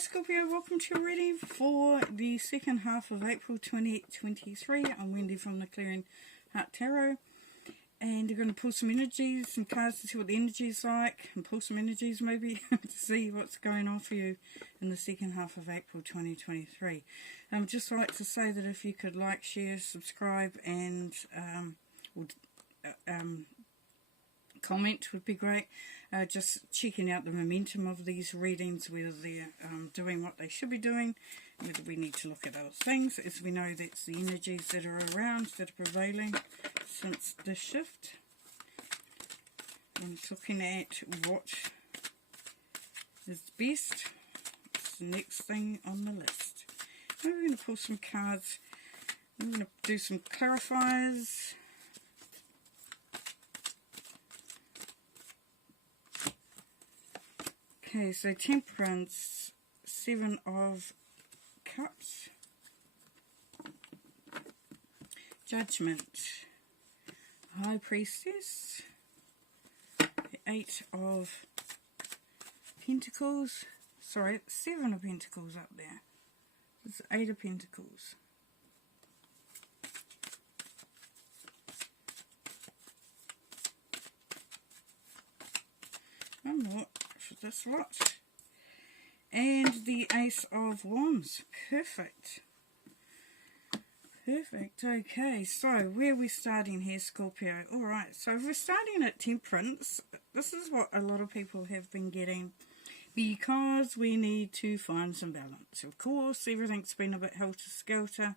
Scorpio, welcome to your reading for the second half of April 2023. I'm Wendy from the Clearing Heart Tarot, and you're going to pull some energies, some cards to see what the energy is like, and pull some energies maybe to see what's going on for you in the second half of April 2023. Just like to say that if you could like, share, subscribe, and comment would be great. Just checking out the momentum of these readings, whether they're doing what they should be doing, whether we need to look at other things, as we know that's the energies that are around, that are prevailing since the shift. I'm looking at what is best. It's the next thing on the list. Now we're going to pull some cards. I'm going to do some clarifiers. Okay, so Temperance, 7 of Cups, Judgment, High Priestess, the 8 of Pentacles, sorry, 7 of Pentacles up there, it's 8 of Pentacles. One more for this lot. And the Ace of Wands. Perfect. Perfect. Okay, so where are we starting here, Scorpio? Alright, so if we're starting at Temperance, this is what a lot of people have been getting, because we need to find some balance. Of course, everything's been a bit helter-skelter.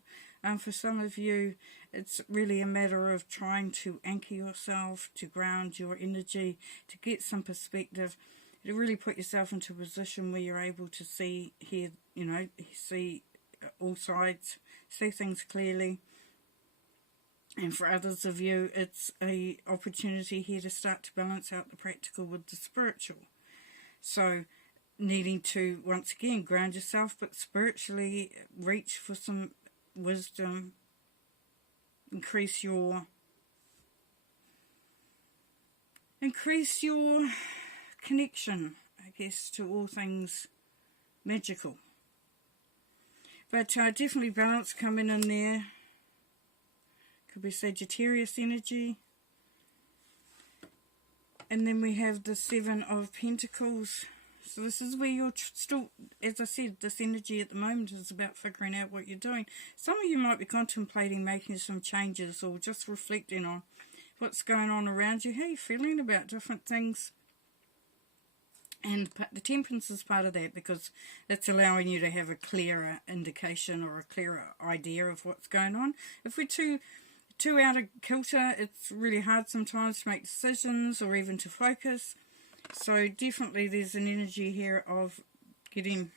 For some of you, it's really a matter of trying to anchor yourself, to ground your energy, to get some perspective, to really put yourself into a position where you're able to see, hear, see all sides, see things clearly. And for others of you, it's an opportunity here to start to balance out the practical with the spiritual. So, needing to, once again, ground yourself, but spiritually reach for some wisdom, increase your connection, I guess, to all things magical. But definitely balance coming in there. Could be Sagittarius energy. And then we have the 7 of Pentacles. So this is where you're still, as I said, this energy at the moment is about figuring out what you're doing. Some of you might be contemplating making some changes, or just reflecting on what's going on around you, how you're feeling about different things. And the Temperance is part of that, because it's allowing you to have a clearer indication or a clearer idea of what's going on. If we're too out of kilter, it's really hard sometimes to make decisions or even to focus. So definitely there's an energy here of getting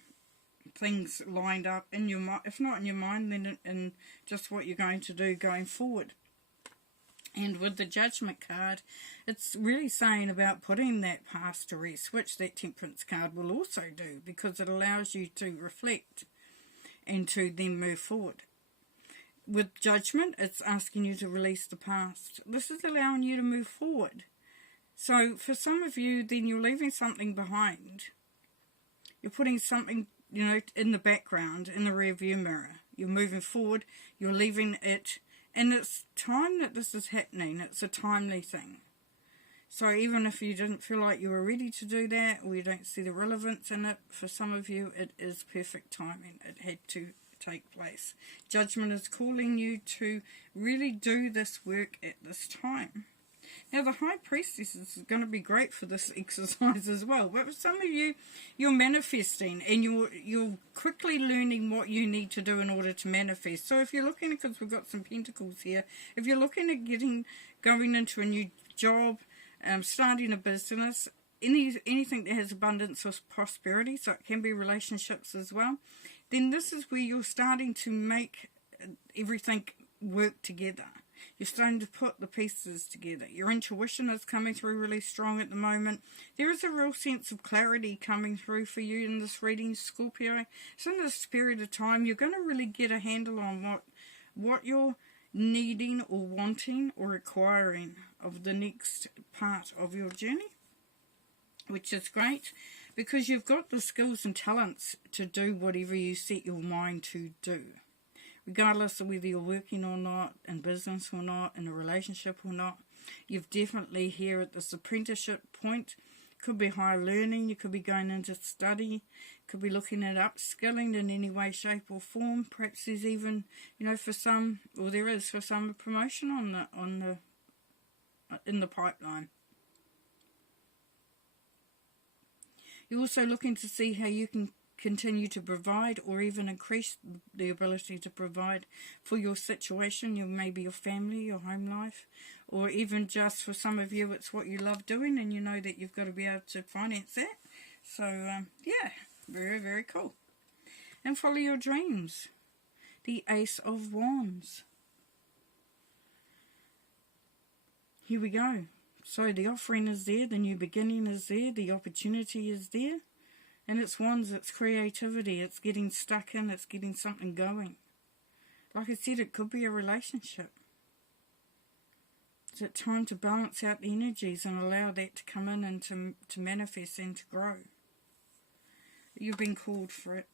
things lined up in your mind, if not in your mind, then in just what you're going to do going forward. And with the Judgment card, it's really saying about putting that past to rest, which that Temperance card will also do, because it allows you to reflect and to then move forward. With Judgment, it's asking you to release the past. This is allowing you to move forward. So for some of you, then you're leaving something behind. You're putting something, in the background, in the rear view mirror. You're moving forward, you're leaving it, and it's time that this is happening. It's a timely thing. So even if you didn't feel like you were ready to do that, or you don't see the relevance in it, for some of you it is perfect timing. It had to take place. Judgment is calling you to really do this work at this time. Now the High Priestess is going to be great for this exercise as well. But for some of you, you're manifesting, and you're quickly learning what you need to do in order to manifest. So if you're looking, because we've got some Pentacles here, if you're looking at going into a new job, starting a business, anything that has abundance or prosperity, so it can be relationships as well, then this is where you're starting to make everything work together. You're starting to put the pieces together. Your intuition is coming through really strong at the moment. There is a real sense of clarity coming through for you in this reading, Scorpio. So in this period of time, you're going to really get a handle on what you're needing or wanting or requiring of the next part of your journey, which is great. because you've got the skills and talents to do whatever you set your mind to do. Regardless of whether you're working or not, in business or not, in a relationship or not, you've definitely here at this apprenticeship point. Could be higher learning, you could be going into study, could be looking at upskilling in any way, shape or form. Perhaps there's even, for some, or there is for some, a promotion in the pipeline. You're also looking to see how you can continue to provide or even increase the ability to provide for your situation, maybe your family, your home life, or even just for some of you it's what you love doing and you know that you've got to be able to finance that. So yeah, very, very cool. And follow your dreams. The Ace of Wands. Here we go. So the offering is there, the new beginning is there, the opportunity is there. And it's wands, it's creativity, it's getting stuck in, it's getting something going. Like I said, it could be a relationship. Is it time to balance out the energies and allow that to come in and to manifest and to grow? You've been called for it.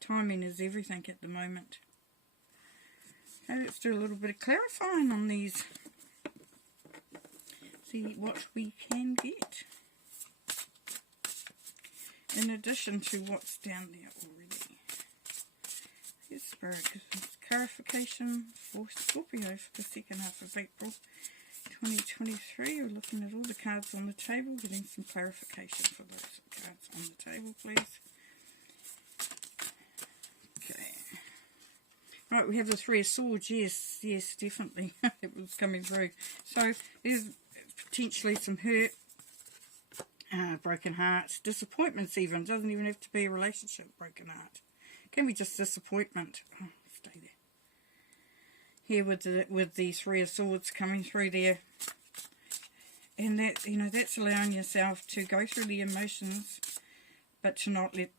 Timing is everything at the moment. Okay, let's do a little bit of clarifying on these. See what we can get. In addition to what's down there already. Here's Spirit, clarification for Scorpio for the second half of April 2023. We're looking at all the cards on the table, getting some clarification for those cards on the table, please. Okay. Right, we have the Three of Swords. Yes, definitely. It was coming through. So, there's potentially some hurt. Broken hearts, disappointments even. Doesn't even have to be a relationship, broken heart. Can be just disappointment. Oh, stay there. Here with the Three of Swords coming through there. And that, that's allowing yourself to go through the emotions, but to not let,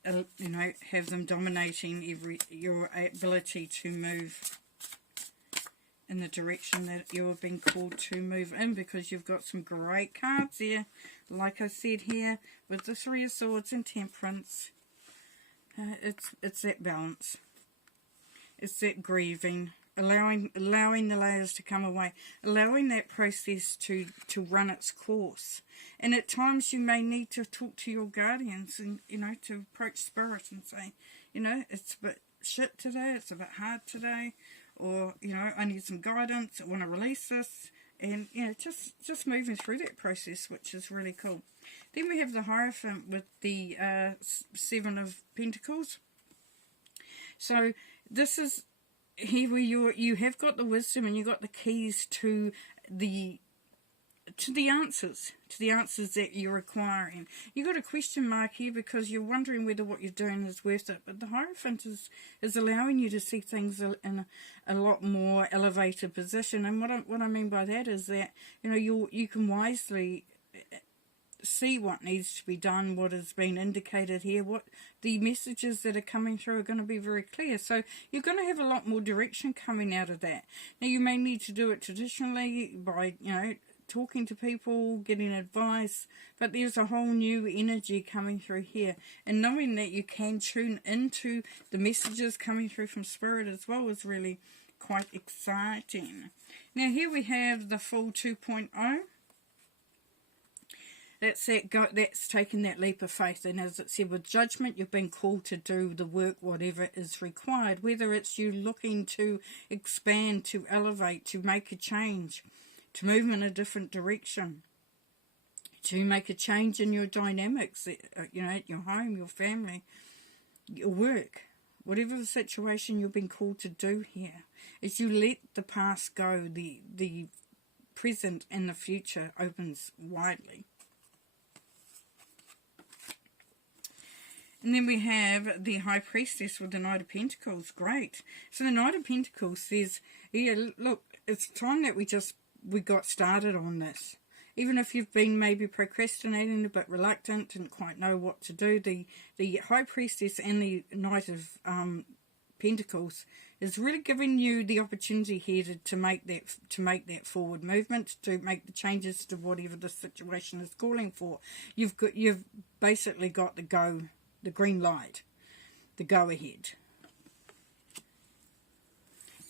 have them dominating your ability to move in the direction that you have been called to move in, because you've got some great cards there. Like I said here, with the Three of Swords and Temperance, it's that balance. It's that grieving, allowing the layers to come away, allowing that process to run its course. And at times you may need to talk to your guardians and, to approach Spirit and say, it's a bit shit today, it's a bit hard today, or, I need some guidance, I want to release this. And, just moving through that process, which is really cool. Then we have the Hierophant with the Seven of Pentacles. So, this is here where you have got the wisdom and you've got the keys to the answers that you're requiring. You've got a question mark here because you're wondering whether what you're doing is worth it. But the Hierophant is allowing you to see things in a lot more elevated position. And what I mean by that is that you can wisely see what needs to be done, what has been indicated here, what the messages that are coming through are going to be very clear. So you're going to have a lot more direction coming out of that. Now you may need to do it traditionally by talking to people, getting advice, but there's a whole new energy coming through here. And knowing that you can tune into the messages coming through from Spirit as well is really quite exciting. Now here we have the Fool 2.0. That's taking that leap of faith. And as it said, with judgment, you've been called to do the work, whatever is required. Whether it's you looking to expand, to elevate, to make a change, to move in a different direction, to make a change in your dynamics, at your home, your family, your work, whatever the situation you've been called to do here, as you let the past go, the present and the future opens widely. And then we have the High Priestess with the Knight of Pentacles. Great. So the Knight of Pentacles says, look, it's time that we got started on this. Even if you've been maybe procrastinating, a bit reluctant, didn't quite know what to do, the High Priestess and the Knight of Pentacles is really giving you the opportunity here to make that forward movement, to make the changes to whatever the situation is calling for. You've basically got the green light, the go ahead.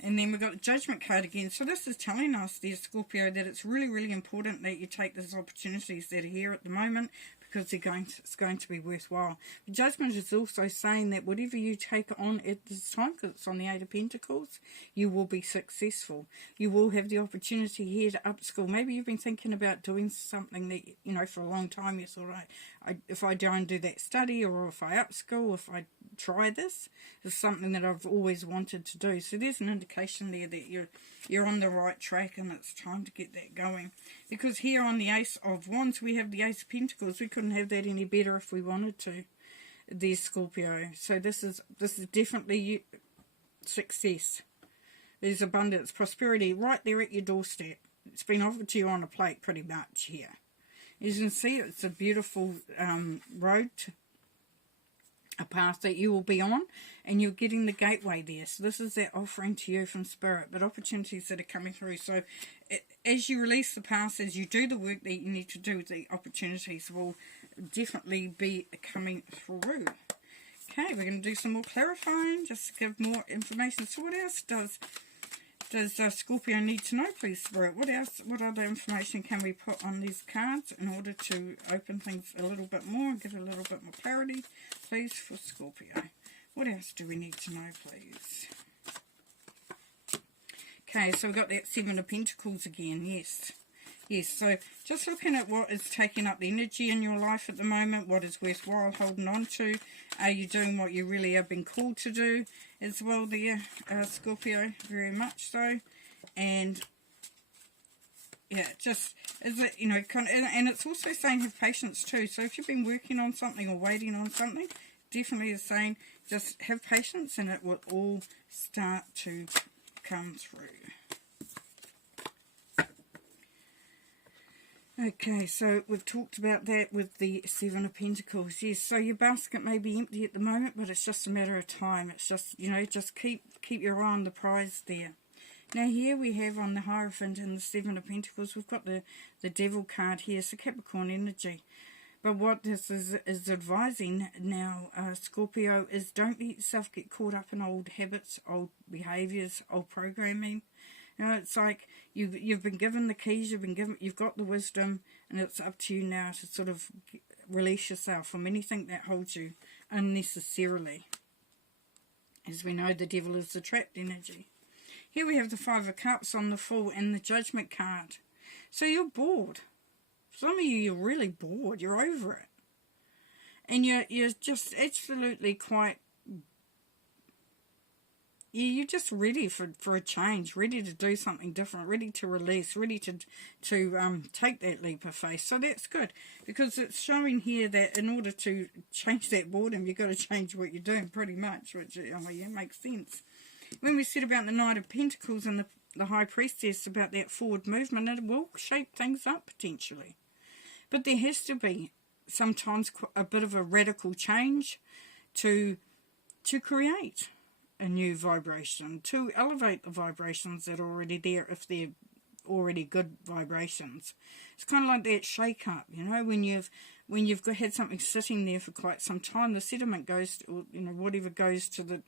And then we've got the Judgment card again. So this is telling us, dear Scorpio, that it's really, really important that you take these opportunities that are here at the moment, because it's going to be worthwhile. The Judgment is also saying that whatever you take on at this time, because it's on the Eight of Pentacles, you will be successful. You will have the opportunity here to upskill. Maybe you've been thinking about doing something that, you know, for a long time you thought, if I don't do that study, or if I upskill, if I try this, it's something that I've always wanted to do. So there's an indication there that you're on the right track, and it's time to get that going. Because here on the Ace of Wands, we have the Ace of Pentacles. We couldn't have that any better if we wanted to, there's Scorpio. So this is definitely success. There's abundance, prosperity right there at your doorstep. It's been offered to you on a plate pretty much here. As you can see, it's a beautiful road, a path that you will be on, and you're getting the gateway there. So this is that offering to you from Spirit, but opportunities that are coming through. So as you release the past, as you do the work that you need to do, the opportunities will definitely be coming through. Okay, we're going to do some more clarifying, just to give more information. So what else does Scorpio need to know, please, Spirit? What other information can we put on these cards in order to open things a little bit more and get a little bit more clarity, please, for Scorpio? What else do we need to know, please? Okay, so we've got that Seven of Pentacles again, yes. Yes, so just looking at what is taking up the energy in your life at the moment, what is worthwhile holding on to. Are you doing what you really have been called to do as well there, Scorpio? Very much so. And yeah, just, is it, you know, and it's also saying have patience too. So if you've been working on something or waiting on something, definitely is saying just have patience and it will all start to come through. Okay, so we've talked about that with the Seven of Pentacles. Yes, so your basket may be empty at the moment, but it's just a matter of time. It's just, you know, just keep your eye on the prize there. Now here we have on the Hierophant and the Seven of Pentacles, we've got the Devil card here, so Capricorn energy. But what this is advising now, Scorpio, is don't let yourself get caught up in old habits, old behaviours, old programming. You know, it's like you've been given the keys, you've got the wisdom, and it's up to you now to sort of release yourself from anything that holds you unnecessarily. As we know, the devil is the trapped energy. Here we have the Five of Cups on the Fool and the Judgment card. So you're bored. Some of you're really bored. You're over it. And you're just absolutely quite... You're just ready for a change, ready to do something different, ready to release, ready to take that leap of faith. So that's good, because it's showing here that in order to change that boredom, you've got to change what you're doing pretty much, which yeah, makes sense. When we said about the Knight of Pentacles and the High Priestess, about that forward movement, it will shape things up potentially. But there has to be sometimes a bit of a radical change to create a new vibration, to elevate the vibrations that are already there if they're already good vibrations. It's kind of like that shake up, you know, when you've had something sitting there for quite some time, the sediment goes, or you know, whatever goes to the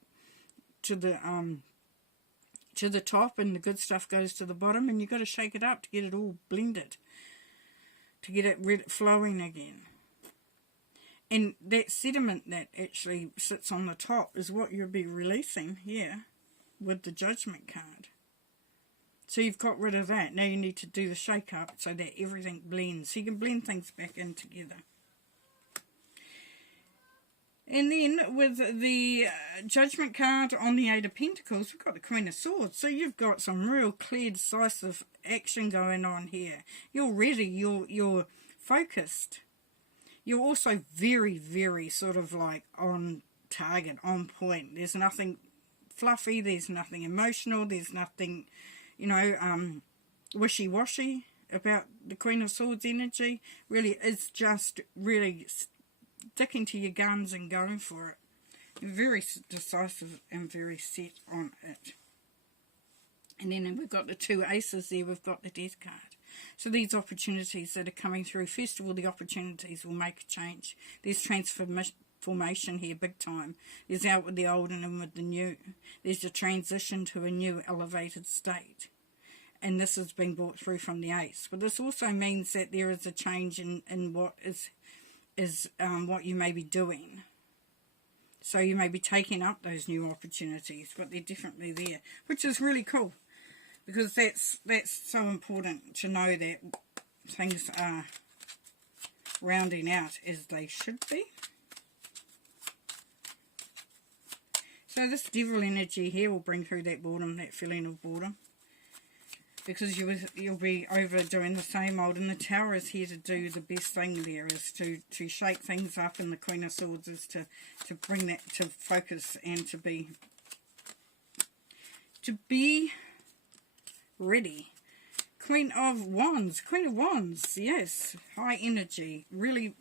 top, and the good stuff goes to the bottom, and you've got to shake it up to get it all blended, to get it flowing again. And that sediment that actually sits on the top is what you'll be releasing here with the Judgment card. So you've got rid of that. Now you need to do the shake up so that everything blends. So you can blend things back in together. And then with the Judgment card on the Eight of Pentacles, we've got the Queen of Swords. So you've got some real clear, decisive action going on here. You're ready. You're focused. You're also very, very sort of like on target, on point. There's nothing fluffy, there's nothing emotional, there's nothing, you know, wishy-washy about the Queen of Swords energy. Really, it's just really sticking to your guns and going for it. Very decisive and very set on it. And then we've got the 2 aces there, we've got the Death card. So these opportunities that are coming through, first of all, the opportunities will make a change. There's transformation here, big time. There's out with the old and in with the new. There's a transition to a new elevated state. And this has been brought through from the ace. But this also means that there is a change in what is what you may be doing. So you may be taking up those new opportunities, but they're definitely there, which is really cool, because that's so important to know that things are rounding out as they should be. So this devil energy here will bring through that boredom, that feeling of boredom, because you'll be overdoing the same old, and the Tower is here to do the best thing there, is to shake things up, and the Queen of Swords is to bring that to focus and to be ready. Queen of Wands, yes, high energy, really.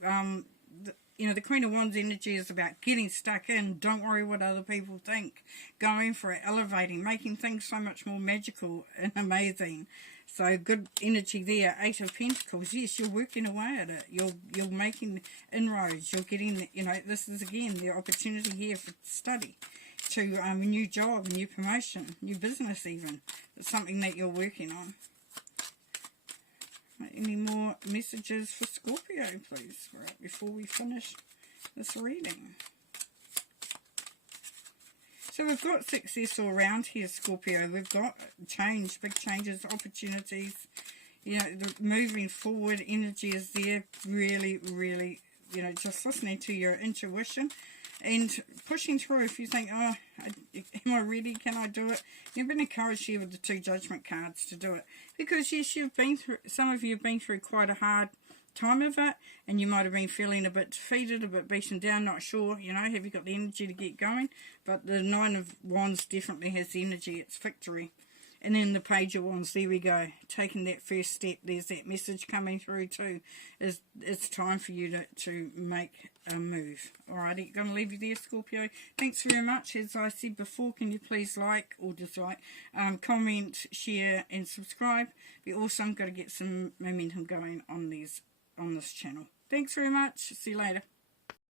The Queen of Wands energy is about getting stuck in, don't worry what other people think, going for it, elevating, making things so much more magical and amazing. So good energy there. 8 of Pentacles, yes, you're working away at it, you're making inroads, you're getting, this is again the opportunity here for study, to a new job, a new promotion, new business even. It's something that you're working on. Any more messages for Scorpio, please, right before we finish this reading? So we've got success all around here, Scorpio. We've got change, big changes, opportunities. The moving forward energy is there. Really, really, just listening to your intuition and pushing through. If you think, oh, am I ready? Can I do it? You've been encouraged here with the 2 judgment cards to do it. Because, yes, some of you have been through quite a hard time of it, and you might have been feeling a bit defeated, a bit beaten down, not sure, have you got the energy to get going? But the 9 of Wands definitely has the energy. It's victory. And then the Page of Wands, there we go, taking that first step. There's that message coming through too. It's time for you to make a move. Alrighty, going to leave you there, Scorpio. Thanks very much. As I said before, can you please like or dislike, comment, share and subscribe. Be awesome. Got to get some momentum going on this channel. Thanks very much. See you later.